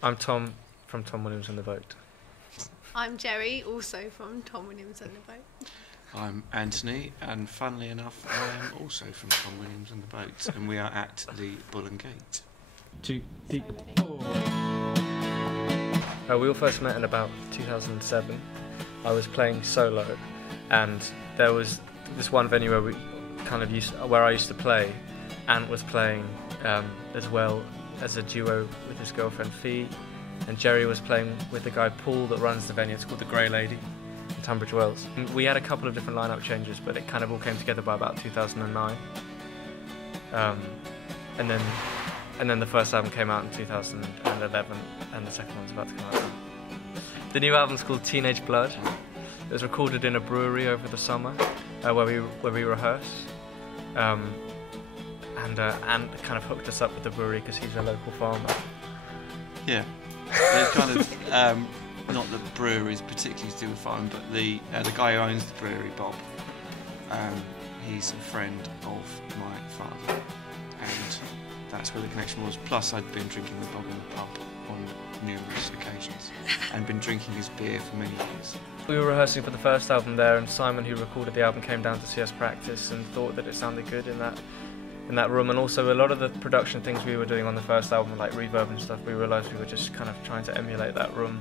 I'm Tom from Tom Williams and the Boat. I'm Jerry, also from Tom Williams and the Boat. I'm Anthony, and funnily enough, I am also from Tom Williams and the Boat, and we are at the Bull and Gate. 2, 3, 4. We all first met in about 2007. I was playing solo, and there was this one venue where I used to play. Ant was playing as well as a duo with his girlfriend Fee, and Jerry was playing with the guy Paul that runs the venue. It's called the Grey Lady in Tunbridge Wells. And we had a couple of different lineup changes, but it kind of all came together by about 2009. And then the first album came out in 2011, and the second one's about to come out now. The new album's called Teenage Blood. It was recorded in a brewery over the summer, where we rehearse. And Ant kind of hooked us up with the brewery because he's a local farmer. Yeah, it's kind of not that breweries particularly to do with farming, but the guy who owns the brewery, Bob, he's a friend of my father, and that's where the connection was. Plus, I'd been drinking with Bob in the pub on numerous occasions, and been drinking his beer for many years. We were rehearsing for the first album there, and Simon, who recorded the album, came down to see us practice and thought that it sounded good in that room. And also a lot of the production things we were doing on the first album, like reverb and stuff, we realised we were just kind of trying to emulate that room.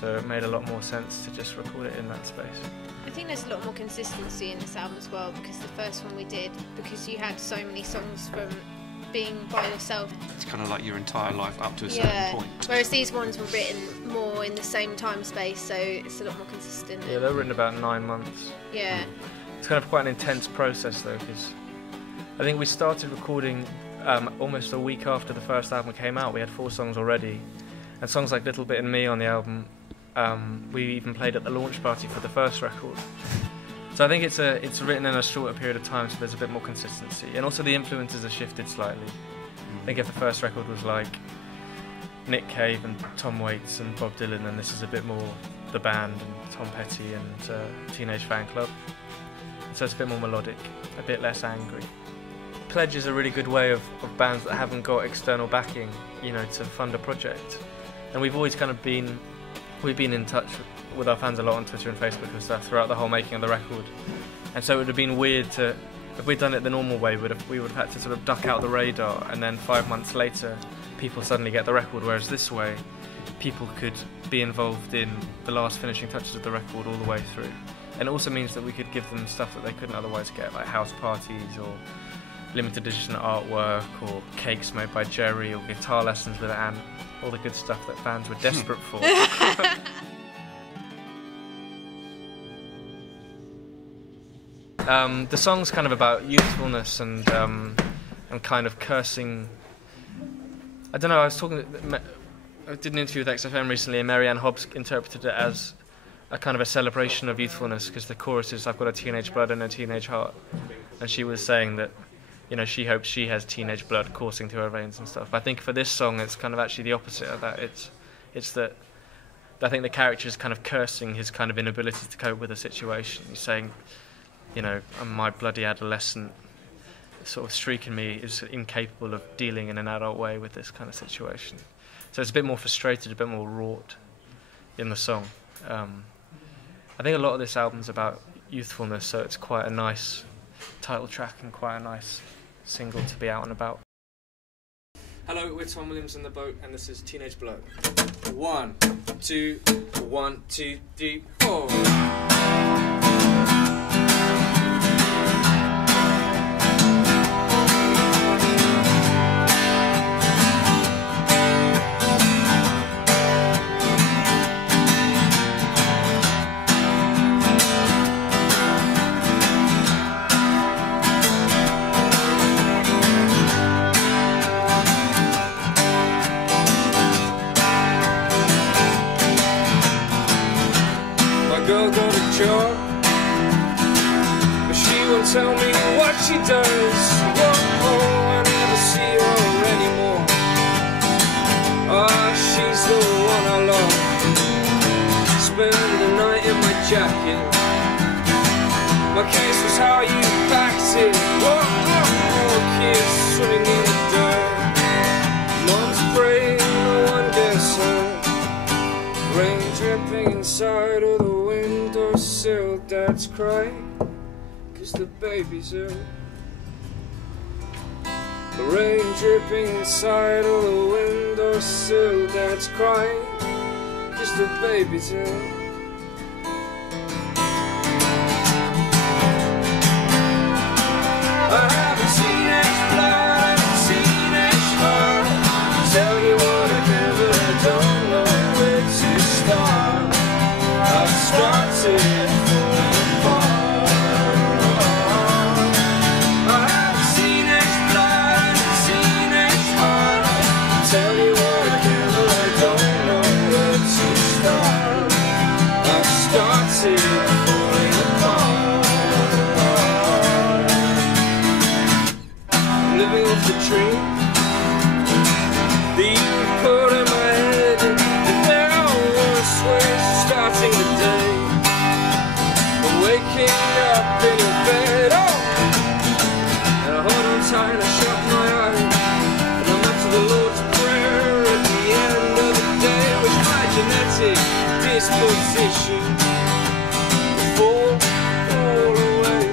So it made a lot more sense to just record it in that space. I think there's a lot more consistency in this album as well, because the first one we did, because you had so many songs from being by yourself. It's kind of like your entire life up to a certain point. Whereas these ones were written more in the same time space, so it's a lot more consistent. Yeah, they were written about 9 months. Yeah. It's kind of quite an intense process though, because I think we started recording almost a week after the first album came out. We had 4 songs already, and songs like Little Bit and Me on the album, we even played at the launch party for the first record. So I think it's written in a shorter period of time, so there's a bit more consistency. And also the influences have shifted slightly. I think if the first record was like Nick Cave and Tom Waits and Bob Dylan, then this is a bit more The Band and Tom Petty and Teenage Fan Club. So it's a bit more melodic, a bit less angry. Pledge is a really good way of bands that haven't got external backing, to fund a project. And we've always kind of been in touch with our fans a lot on Twitter and Facebook and stuff throughout the whole making of the record. And so it would have been weird if we'd done it the normal way, we would have had to sort of duck out the radar, and then 5 months later people suddenly get the record, whereas this way people could be involved in the last finishing touches of the record all the way through. And it also means that we could give them stuff that they couldn't otherwise get, like house parties or limited edition artwork or cakes made by Jerry or guitar lessons with Ant, all the good stuff that fans were desperate for. The song's kind of about youthfulness and kind of cursing. I don't know, I did an interview with XFM recently, and Mary Ann Hobbs interpreted it as a kind of a celebration of youthfulness, because the chorus is, I've got a teenage blood and a teenage heart. And she was saying that, she hopes she has teenage blood coursing through her veins and stuff. I think for this song, it's kind of actually the opposite of that. It's that I think the character is kind of cursing his kind of inability to cope with a situation. He's saying, my bloody adolescent sort of streak in me is incapable of dealing in an adult way with this kind of situation. So it's a bit more frustrated, a bit more wrought in the song. I think a lot of this album's about youthfulness, so it's quite a nice title track and quite a nice single to be out and about. Hello, we're Tom Williams and the Boat, and this is Teenage Blood. 1, 2, 1, 2, 3, 4. But she won't tell me what she does. Whoa, I never see her anymore. She's the one I love. Spend the night in my jacket. My case was how you packed it. Kids swimming in the dirt. Mom's praying, no one gets hurt. inside of the windowsill, Dad's crying 'cause the baby's ill. The rain dripping inside of the windowsill, Dad's crying 'cause the baby's ill. I haven't seen his blood, I haven't seen his heart. Tell you what I can, but I don't know where to start. I've started falling apart. I haven't seen his blood, I haven't seen his heart. Tell you what I can, but I don't know where to start. I've started falling apart. Living off the dream that you put in my head, and now worse ways of starting the day. I'm waking up in a bed, oh, and I hold on tight, I shut my eyes, and I'm up to the Lord's Prayer at the end of the day. Wish my genetic disposition would fall away.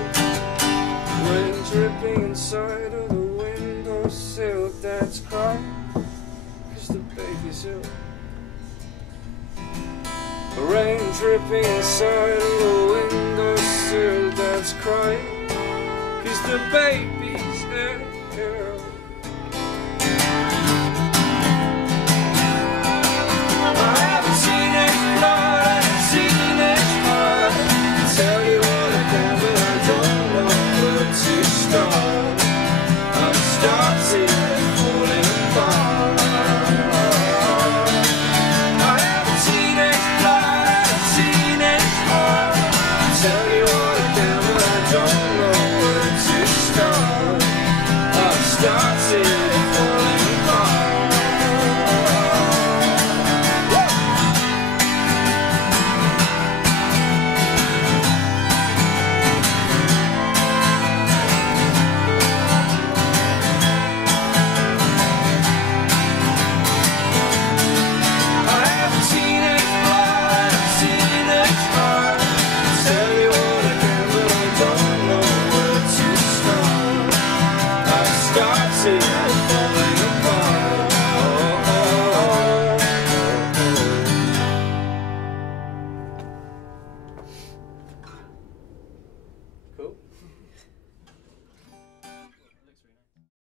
Rain dripping inside of the windowsill, Dad's crying 'cause the baby's ill. The rain dripping inside of the windowsill, Dad's crying 'cause the baby's ill. I haven't seen his blood, I haven't seen his heart. Tell you what I can, but I don't know where to start. I've started falling apart. I haven't seen his blood, I haven't seen his heart. Tell you what I can, but I don't know where to start. I've started falling apart. I haven't seen his blood, I haven't seen his heart. Tell you what I can, but I don't know where to start. I've started